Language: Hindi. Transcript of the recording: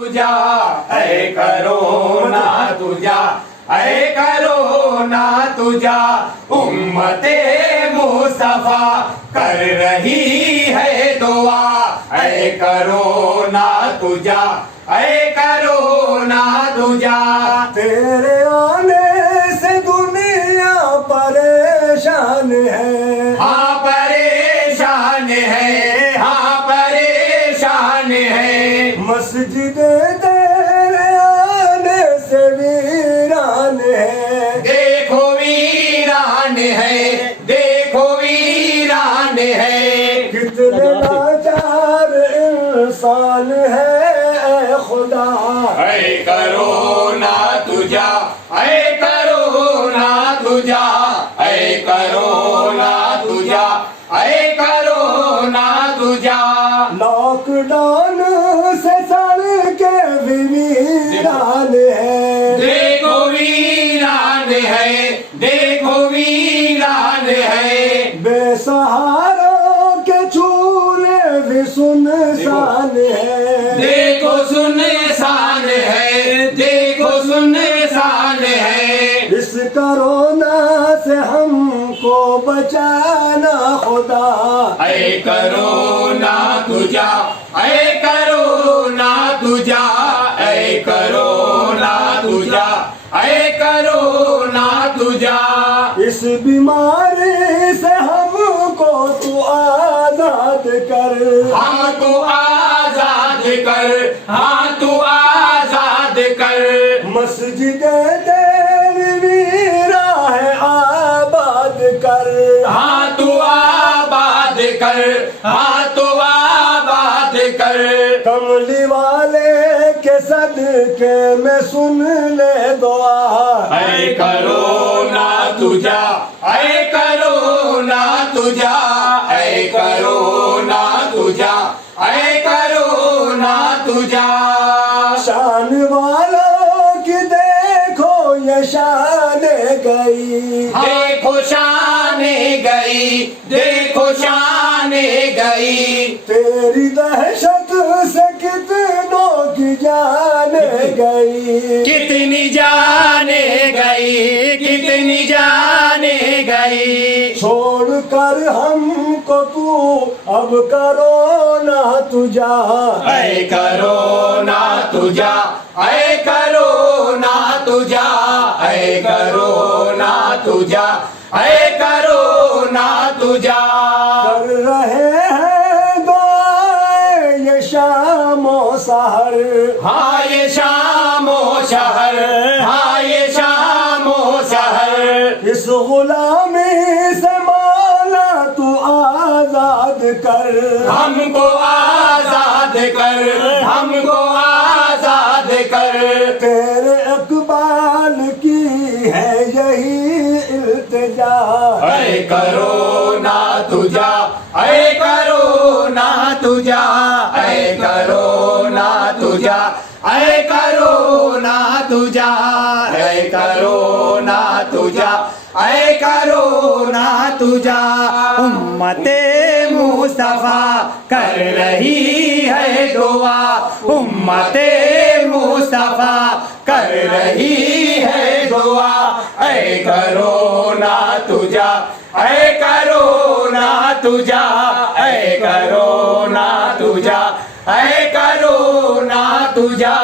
तुझा ऐ करोना तुझा ऐ करोना तुझा उम्मते मुस्तफा कर रही है दुआ ऐ करोना तुझा ऐ करोना तुझा। तेरे आने से दुनिया परेशान है, हाँ परेशान है, हाँ परेशान है। मस्जिद तेरे आने से वीरान है, देखो वीरान है, देखो वीरान है। कितने लाचार इंसान है ऐ खुदा ऐ करोना तुझा ऐ करोना तुझा ऐ करोना तुझा ऐ करोना तुझा। लॉकडाउन से सड़कें भी वीरान है, देखो वीरान है, देखो वीरान है। बेसहारों के चूल्हे भी सुनसान है, देखो सुनसान है, देखो सुनसान है। इस कोरोना से हमको बचाना खुदा ऐ करोना तुझा ऐ करोना तुझा ऐ करोना तुझा ऐ करोना तुझा। इस बीमारी से हमको तू आजाद कर, हमको आजाद कर, हाँ तू आजाद कर। मस्जिद तेरी वीरा है आबाद कर, हाँ तू आबाद कर, हाँ तू आबाद कर। कमली वाले के सदके में सुन ले दुआ ऐ करोना तुझा ऐ करोना तुझा ऐ करोना तुझा ऐ करोना तुझा। शान वालों की देखो ये शान गई, देखो शाने गई, देखो शाने गई। तेरी दहशत से कितनों की जान गई, कितनी जाने गई, कितनी जाने गई। छोड़ कर हमको तू अब करोना तुझा ऐ करोना तुझा ऐ करोना तुझा ऐ करोना तुझा ऐ करोना तुझा। कर रहे हैं दुआएं ये शामो सहर, हाँ ये शामो शहर, हाँ ये शामो शहर। इस गुलामी से मौला तू आजाद कर, हमको आजाद कर, हमको आजाद कर। तेरे अकबाल की है यही इल्तिजा ऐ करोना तुझा ऐ करोना तुझा ऐ करोना तुझा ऐ करोना तुझा ऐ करोना तुझा ऐ करोना तुझा। उम्मते मुस्तफा कर रही है दुआ उम्मते मुस्तफा कर रही है दुआ ऐ करोना तुझा ऐ करोना तुझा ऐ करोना तुझा ऐ करोना तुझा।